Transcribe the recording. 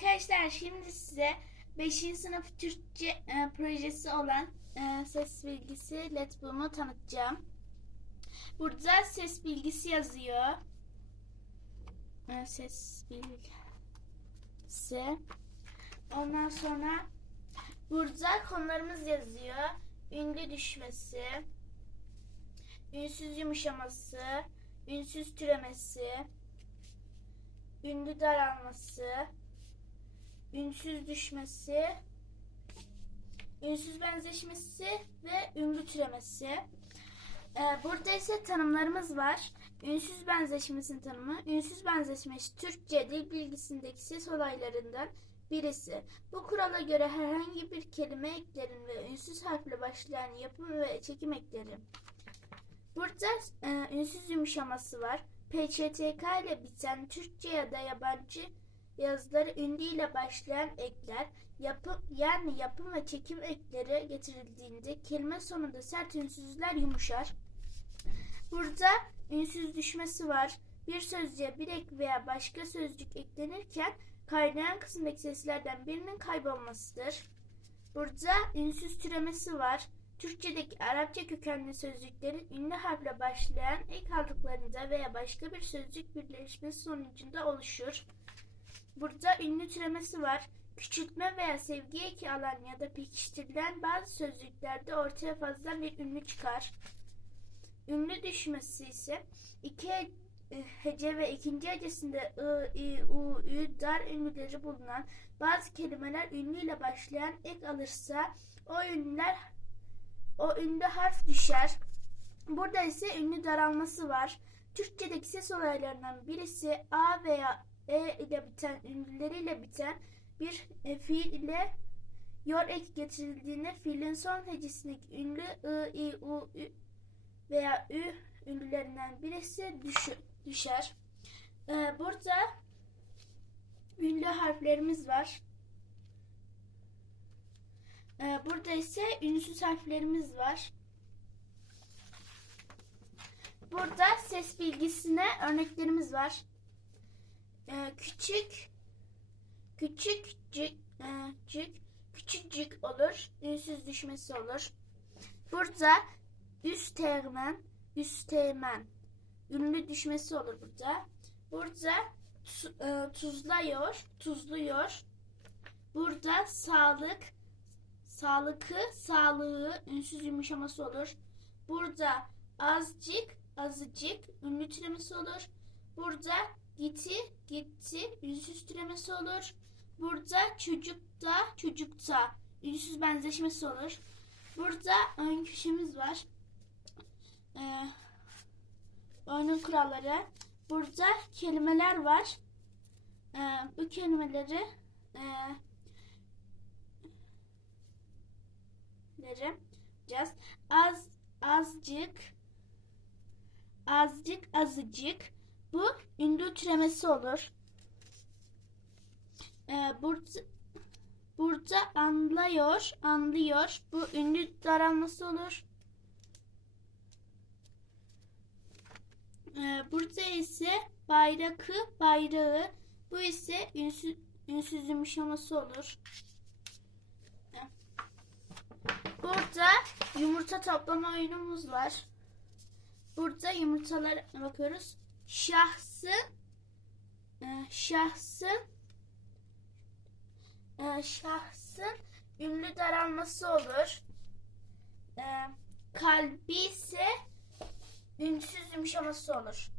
Arkadaşlar şimdi size 5. sınıf Türkçe e, projesi olan e, ses bilgisi Let Boom'u tanıtacağım. Burada ses bilgisi yazıyor. E, ses bilgisi. Ondan sonra burada konularımız yazıyor. Ünlü düşmesi, ünsüz yumuşaması, ünsüz türemesi, ünlü daralması, ünsüz düşmesi, ünsüz benzeşmesi ve ünlü türemesi. Ee, burada ise tanımlarımız var. Ünsüz benzeşmesinin tanımı, ünsüz benzeşmesi Türkçe dil bilgisindeki ses olaylarından birisi. Bu kurala göre herhangi bir kelime eklerin ve ünsüz harfle başlayan yapım ve çekim eklerim. Burada e, ünsüz yumuşaması var. PÇTK ile biten Türkçe ya da yabancı yazıları ünlü ile başlayan ekler, yapım, yani yapım ve çekim ekleri getirildiğinde kelime sonunda sert ünsüzler yumuşar. Burada ünsüz düşmesi var. Bir sözcüğe bir ek veya başka sözcük eklenirken kaynayan kısımdaki seslerden birinin kaybolmasıdır. Burada ünsüz türemesi var. Türkçedeki Arapça kökenli sözcüklerin ünlü harfle başlayan ek aldıklarında veya başka bir sözcük birleşmesi sonucunda oluşur. Burada ünlü türemesi var. Küçültme veya sevgi eki alan ya da pekiştirilen bazı sözcüklerde ortaya fazla bir ünlü çıkar. Ünlü düşmesi ise iki he- hece ve ikinci hecesinde ı, i, u, ü dar ünlüleri bulunan bazı kelimeler ünlüyle başlayan ek alırsa o ünlüler o ünlü harf düşer. Burada ise ünlü daralması var. Türkçedeki ses olaylarından birisi A veya E ile biten ünlüleriyle biten bir e, fiil ile yor ek getirildiğinde fiilin son hecesindeki ünlü I, I, U, Ü veya Ü ünlülerinden birisi düşü, düşer. Ee, burada ünlü harflerimiz var. Ee, burada ise ünsüz harflerimiz var. Burada ses bilgisine örneklerimiz var. Ee, küçük, küçükcük, e, cük, küçükcük olur. Ünsüz düşmesi olur. Burada üst teğmen, üst teğmen. Ünlü düşmesi olur burada. Burada tu, e, tuzluyor, tuzluyor. Burada sağlık, sağlıkı, sağlığı, ünsüz yumuşaması olur. Burada azıcık, azıcık, ünlü türemesi olur. Burada gitti, gitti, ünsüz türemesi olur. Burada çocukta, çocukta, ünsüz benzeşmesi olur. Burada ön köşemiz var. Ee, oyunun kuralları. Burada kelimeler var. Ee, bu kelimeleri e. Az, azıcık, azıcık, azıcık. Bu ünlü türemesi olur. Ee, burada Burada anlıyor, anlıyor. Bu ünlü daralması olur. Ee, burada ise bayrakı, bayrağı. Bu ise ünsüz, ünsüz yumuşaması olur. Burada yumurta toplama oyunumuz var. Burada yumurtalara bakıyoruz. Şahsın, e, şahsın e, şahsın ünlü daralması olur. E, kalbi ise ünsüz yumuşaması olur.